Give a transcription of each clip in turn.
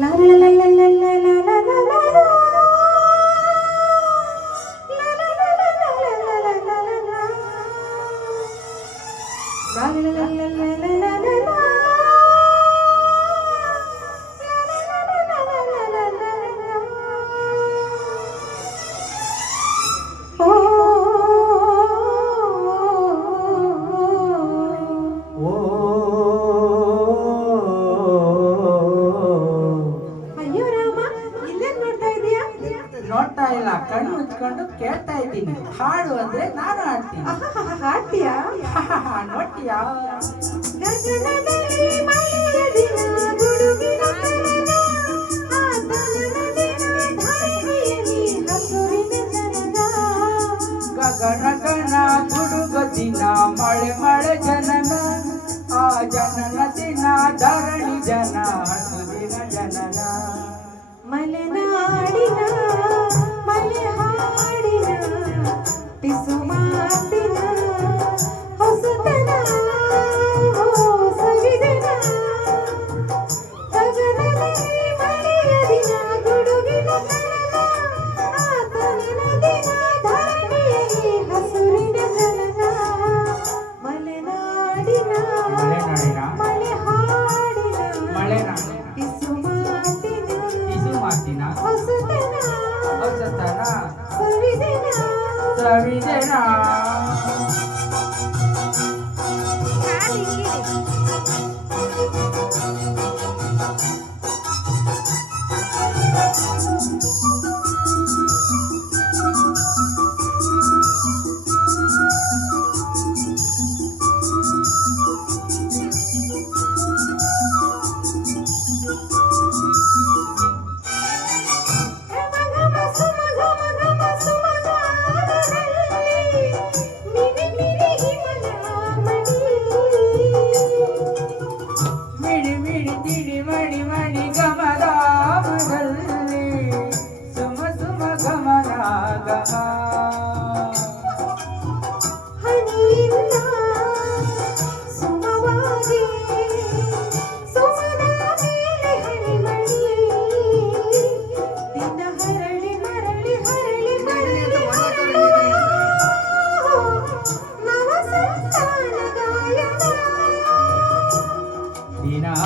La la la la la la la la la la la. La la la la la la la la la la. La la la la la la la la la. ನೋಡ್ತಾ ಇಲ್ಲ, ಕಣ್ಣು ಮುಚ್ಕೊಂಡು ಕೇಳ್ತಾ ಇದ್ದೀನಿ. ಹಾಡು ಅಂದ್ರೆ ನಾನು ಹಾಡ್ತೀನಿ. ಹಾಡ್ತೀಯಾ? ನೋಡ್ತೀಯಾ? ಗಗನ ಗಣ ಗುಡುಗು ದಿನ ಮಳೆ ಮಳೆ ಜನನ, ಆ ಜನನ ದಿನ ಧರಣಿ ಜನ ಹಸುರಿನ ಜನನ. ಮಲೆನಾಡಿನ ಮಲೆ ಹಾಡಿನ ಪಿಸು ಮಾತಿನ ಹೊಸತನ ಸವಿದನ, ಗಗನದಲ್ಲಿ ಮಳೆಯ ದಿನ ಗುಡುಗಿನ ತನನ, ಆತನಿನ ದಿನ ಧರಣಿಯಲ್ಲಿ ಹಸುರಿನ ಜನನ. ಮಲೆನಾಡಿನ ಮಲೆ ಹಾಡಿನ ಪಿಸು ಮಾತಿನ ಹೊಸತನ ಸವಿದನ.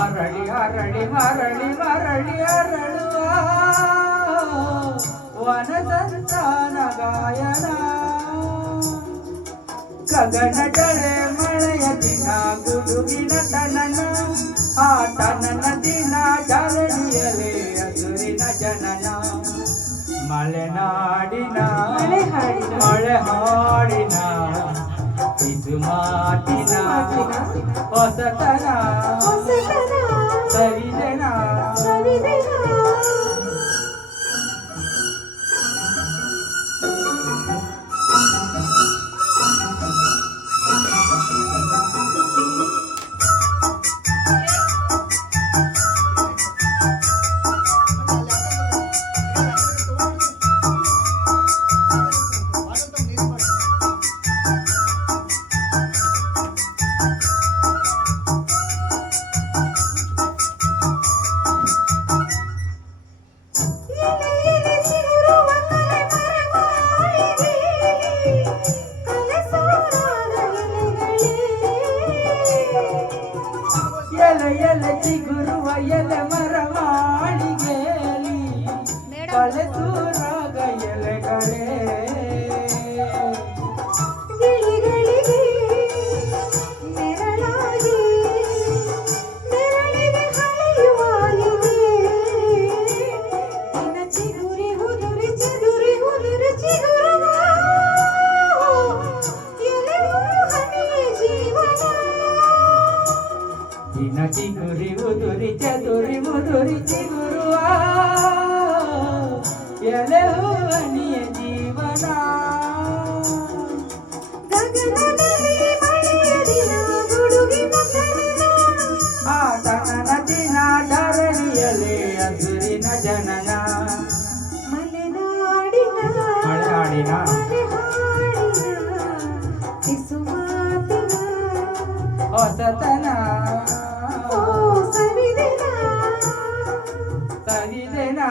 ಅರಳಿ ಅರಳಿ ಮರಳಿ ಮರಳಿ ಅರಳುವ ವನಸಂತಾನ ಗಾಯನ. ಗಗನದಳೆ ಮಳೆಯ ದಿನ ಗುಡುಗಿನ ತನನ, ಆ ತನನ ದಿನ ಧರಣಿಯಲೇ ಹಸುರಿನ ಜನನ. ಮಲೆನಾಡಿನ ಮಳೆ ಹಾಡಿನ ಪಿಸು ಮಾತಿನ ಹೊಸತನ ಸವಿದನ. ಎಲೆ ಎಲೆ ಚಿಗುರುವ ಎಲೆ ಮರ ಮಾಳಿಗೆಯಲ್ಲಿ ಕಳೆದೂರಾಗ ಎಲೆಗಳೇ. ಗಿಳಿಗಳಿಗೆ ನೆರಳಾಗಿ ನೆರಳಿಗೆ ಹಳೆಯುವಾಗಿದೆ, ದಿನ ಚಿಗುರಿ ಹುದುರಿ ಚಿಗುರಿ ಹುದುರಿ ಚಿಗುರುವ ಎಲೆಯೂ ಹನಿಯ ಜೀವನ. ದಿನ ಚಿಗುರಿ ಉದುರಿ ಚದುರಿ ಮುದುರಿ ಚಿಗುರುವ ಎಲೆಯೂ ಹನಿಯ ಜೀವನ. ಗಗನದಲ್ಲಿ ಮಳೆಯ ದಿನ ಗುಡುಗಿನ ತನನ, ಆ ತನನ ದಿನ ಧರಣಿಯಲೇ ಹಸುರಿನ ಜನನ. ಮಲೆನಾಡಿನ ಮಲೆನಾಡಿನ ಮಲೆ ಹಾಡಿನ ಪಿಸು ಮಾತಿನ ಹೊಸತನ ಸವಿದನ ತೆಗಿದೆನಾ